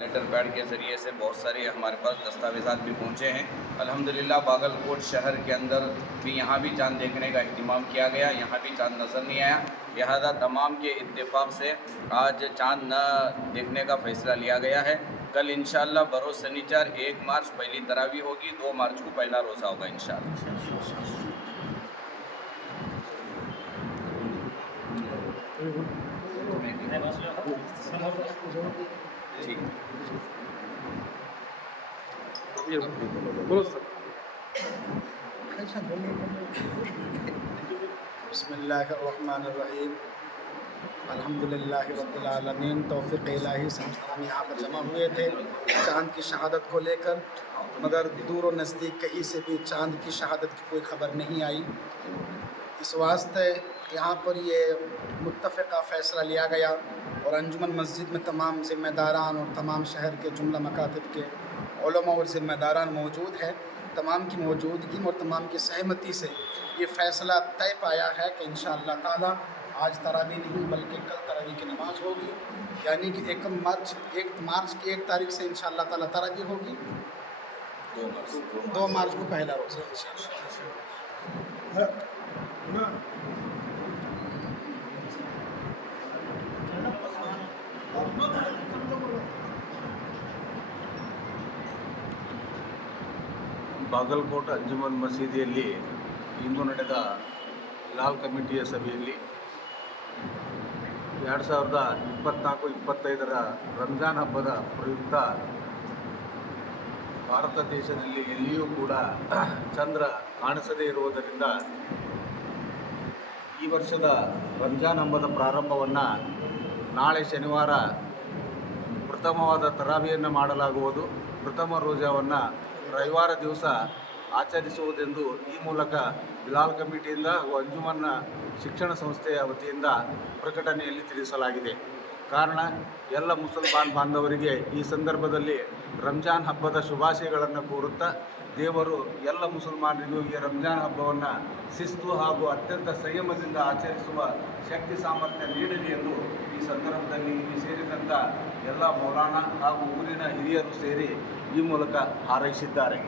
Letter pad के ज़रिए से बहुत सारे हमारे पास दस्तावेज़ात भी पहुँचे हैं। अल्हम्दुलिल्लाह बागलकोट शहर के अंदर भी यहाँ भी चाँद देखने का अहतमाम किया गया, यहाँ भी चाँद नज़र नहीं आया। लिहाजा तमाम के इत्तेफाक से आज चाँद न देखने का फ़ैसला लिया गया है। कल इंशाअल्लाह बरोज़ शनिचर 1 मार्च पहली तरावी होगी, 2 मार्च को पहला रोज़ा होगा इंशाअल्लाह। ठीक बोलो सर। बिस्मिल्लाहिर्रहमानिर्रहीम। अल्हम्दुलिल्लाहि रब्बिल आलमीन। तौफीक इलाही से हम यहाँ पर जमा हुए थे चाँद की शहादत को लेकर, मगर दूर और नज़दीक कहीं से भी चाँद की शहादत की कोई ख़बर नहीं आई। इस वास्ते यहाँ पर ये मुत्तफ़िक़ा फ़ैसला लिया गया और अंजुमन मस्जिद में तमाम ज़िम्मेदारान और तमाम शहर के जुमला मकातिब के उलमा और ज़िम्मेदारान मौजूद हैं। तमाम की मौजूदगी और तमाम की सहमति से ये फ़ैसला तय पाया है कि इंशाअल्लाह ताला आज तरावी नहीं बल्कि कल तरावी की नमाज़ होगी, यानी कि 1 मार्च की 1 तारीख से इंशाअल्लाह ताला तरावी होगी, 2 मार्च को पहला रोज़ा इंशाअल्लाह। ಬಾಗಲಕೋಟೆ ಅಂಜುಮನ್ ಮಸೀದಿಯಲ್ಲಿ ಇಂದು ನಡೆದ ಹಿಲಾಲ್ ಕಮಿಟಿಯ ಸಭೆಯಲ್ಲಿ 2024-25ರ ರಂಜಾನ್ ಹಬ್ಬದ ಪ್ರಯುಕ್ತ ಭಾರತ ದೇಶದಲ್ಲಿ ಎಲ್ಲಿಯೂ ಕೂಡ ಚಂದ್ರ ಕಾಣಿಸದೇ ಇರುವುದರಿಂದ ಈ ವರ್ಷದ ರಂಜಾನ್ ಹಬ್ಬದ ಪ್ರಾರಂಭವನ್ನು ನಾಳೆ ಶನಿವಾರ ಪ್ರಥಮವಾದ ತರಾವಿಯನ್ನು ಮಾಡಲಾಗುವುದು. ಪ್ರಥಮ ರೋಜಾವನ್ನು ರವಿವಾರ ದಿವಸ ಆಚರಿಸುವುದೆಂದು ಈ ಮೂಲಕ ಹಿಲಾಲ್ ಕಮಿಟಿಯಿಂದ ಹಾಗೂ ಅಂಜುಮನ್ನ ಶಿಕ್ಷಣ ಸಂಸ್ಥೆಯ ವತಿಯಿಂದ ಪ್ರಕಟಣೆಯಲ್ಲಿ ತಿಳಿಸಲಾಗಿದೆ. ಕಾರಣ ಎಲ್ಲ ಮುಸಲ್ಮಾನ್ ಬಾಂಧವರಿಗೆ ಈ ಸಂದರ್ಭದಲ್ಲಿ ರಂಜಾನ್ ಹಬ್ಬದ ಶುಭಾಶಯಗಳನ್ನು ಕೋರುತ್ತಾ ದೇವರು ಎಲ್ಲ ಮುಸಲ್ಮಾನರಿಗೂ ಈ ರಂಜಾನ್ ಹಬ್ಬವನ್ನು ಶಿಸ್ತು ಹಾಗೂ ಅತ್ಯಂತ ಸಂಯಮದಿಂದ ಆಚರಿಸುವ ಶಕ್ತಿ ಸಾಮರ್ಥ್ಯ ನೀಡಲಿ ಎಂದು ಈ ಸಂದರ್ಭದಲ್ಲಿ ಇಲ್ಲಿ ಸೇರಿದಂಥ ಎಲ್ಲ ಮೌಲಾನಾ ಹಾಗೂ ಊರಿನ ಹಿರಿಯರು ಸೇರಿ ಈ ಮೂಲಕ ಹಾರೈಸಿದ್ದಾರೆ.